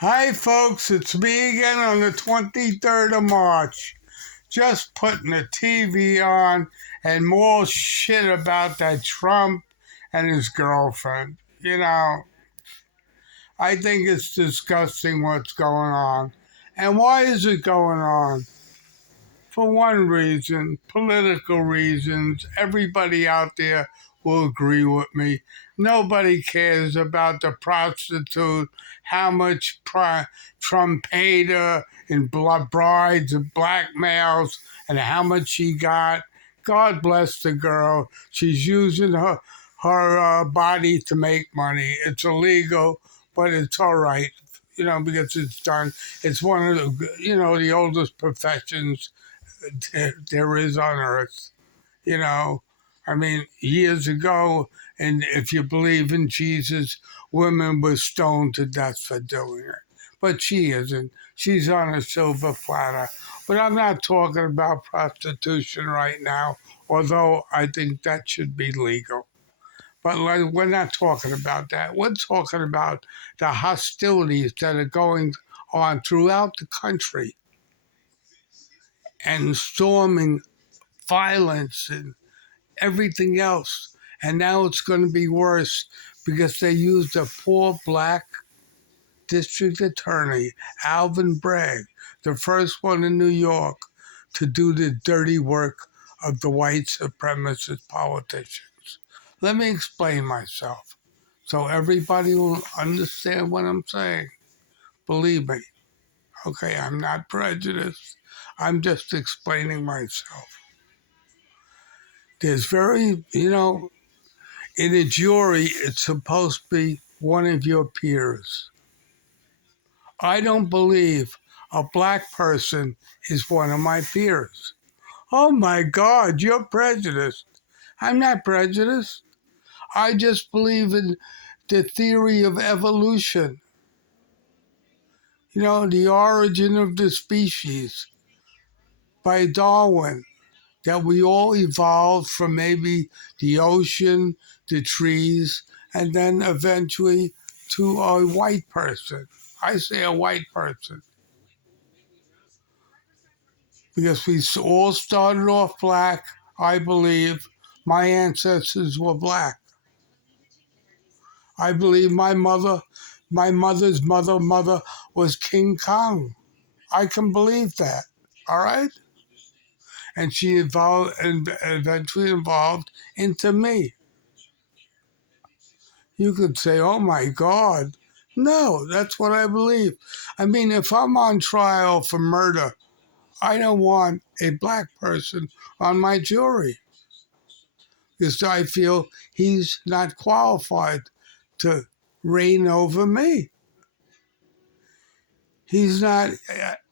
Hi, folks, it's me again on the 23rd of March. Just putting the TV on and more shit about that Trump and his girlfriend. I think it's disgusting what's going on. And why is it going on? For one reason, political reasons. Everybody out there will agree with me. Nobody cares about the prostitute, how much Trump paid her in brides and blackmails, and how much she got. God bless the girl. She's using her body to make money. It's illegal, but it's all right. Because it's done. It's one of the oldest professions there is on earth. You know, I mean, years ago, and if you believe in Jesus, women were stoned to death for doing it. But she isn't. She's on a silver platter. But I'm not talking about prostitution right now, although I think that should be legal. But we're not talking about that. We're talking about the hostilities that are going on throughout the country and storming violence and everything else. And now it's going to be worse because they used a poor black district attorney, Alvin Bragg, the first one in New York, to do the dirty work of the white supremacist politicians. Let me explain myself so everybody will understand what I'm saying. Believe me, okay, I'm not prejudiced. I'm just explaining myself. There's in a jury, it's supposed to be one of your peers. I don't believe a black person is one of my peers. Oh my God, you're prejudiced. I'm not prejudiced. I just believe in the theory of evolution, the origin of the species by Darwin, that we all evolved from maybe the ocean, the trees, and then eventually to a white person. I say a white person because we all started off black, I believe. My ancestors were black. I believe my mother's mother was King Kong. I can believe that. All right? And she evolved and eventually evolved into me. You could say, oh my God. No, that's what I believe. I mean, if I'm on trial for murder, I don't want a black person on my jury because I feel he's not qualified to reign over me. He's not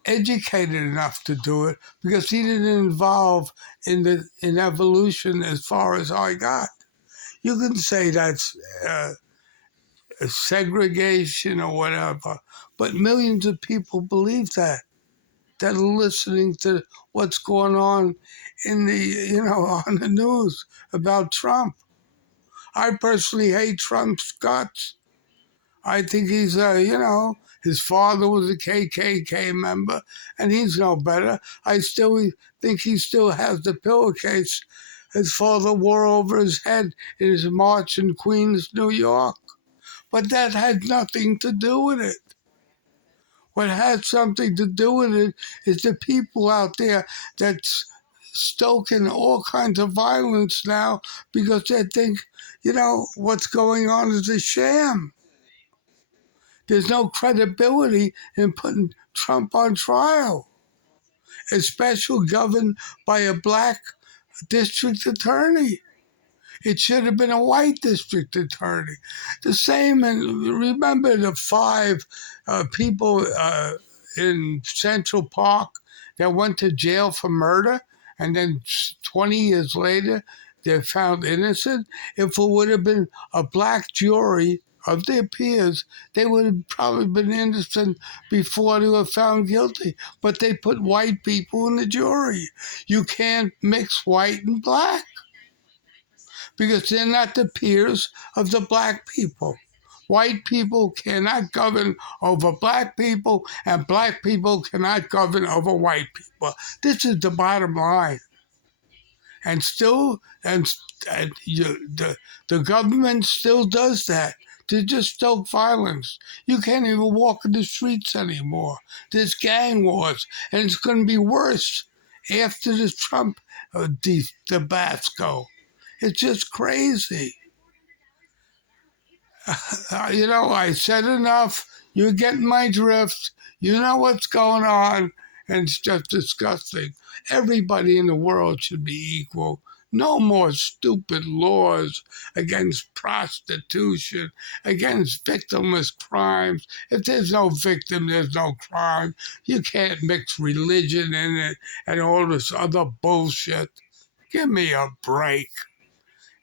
educated enough to do it because he didn't involve in evolution as far as I got. You can say that's segregation or whatever. But millions of people believe that are listening to what's going on in on the news about Trump. I personally hate Trump's guts. I think he's, his father was a KKK member, and he's no better. I still think he still has the pillowcase his father wore over his head in his march in Queens, New York. But that had nothing to do with it. What had something to do with it is the people out there that's stoking all kinds of violence now because they think, what's going on is a sham. There's no credibility in putting Trump on trial, especially governed by a black district attorney. It should have been a white district attorney. The same, and remember the five people in Central Park that went to jail for murder, and then 20 years later they're found innocent? If it would have been a black jury of their peers, they would have probably been innocent before they were found guilty. But they put white people in the jury. You can't mix white and black because they're not the peers of the black people. White people cannot govern over black people, and black people cannot govern over white people. This is the bottom line. And still, and the government still does that to just stoke violence. You can't even walk in the streets anymore. There's gang wars, and it's going to be worse after the Trump debates go. It's just crazy. I said enough. You're getting my drift. You know what's going on, and it's just disgusting. Everybody in the world should be equal. No more stupid laws against prostitution, against victimless crimes. If there's no victim, there's no crime. You can't mix religion in it and all this other bullshit. Give me a break.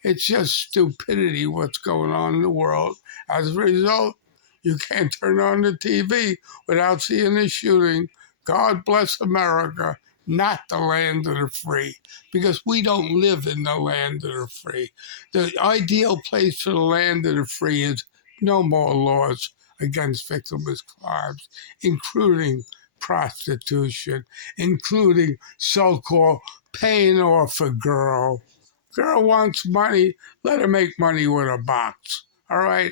It's just stupidity what's going on in the world. As a result, you can't turn on the TV without seeing a shooting. God bless America, not the land of the free, because we don't live in the land of the free. The ideal place for the land of the free is no more laws against victimless crimes, including prostitution, including so-called paying off a girl. Girl wants money, let her make money with a box. All right?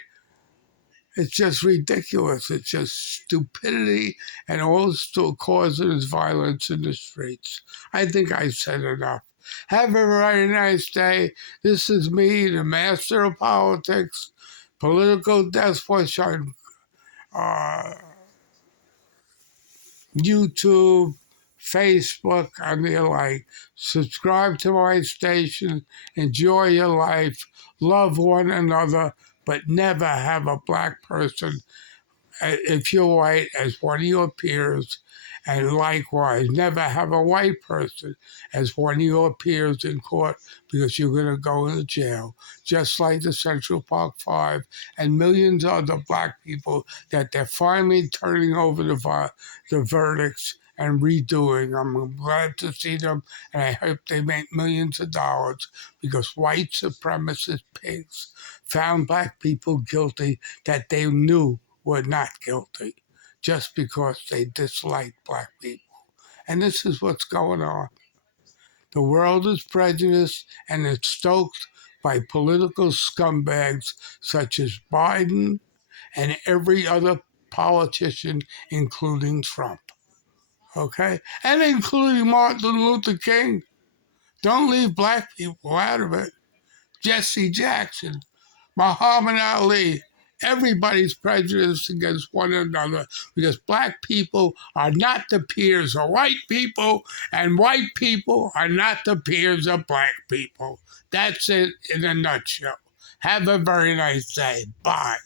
It's just ridiculous. It's just stupidity, and all it's still causing is violence in the streets. I think I said enough. Have a very nice day. This is me, the master of politics, political death wish on uh, YouTube, Facebook, and the like. Subscribe to my station. Enjoy your life. Love one another, but never have a black person, if you're white, as one of your peers. And likewise, never have a white person as one of your peers in court, because you're going to go into jail, just like the Central Park Five and millions of other black people that they're finally turning over the verdicts and redoing. I'm glad to see them, and I hope they make millions of dollars, because white supremacist pigs found black people guilty that they knew were not guilty, just because they dislike black people. And this is what's going on. The world is prejudiced, and it's stoked by political scumbags such as Biden and every other politician, including Trump. Okay? And including Martin Luther King. Don't leave black people out of it. Jesse Jackson, Muhammad Ali. Everybody's prejudiced against one another, because black people are not the peers of white people, and white people are not the peers of black people. That's it in a nutshell. Have a very nice day. Bye.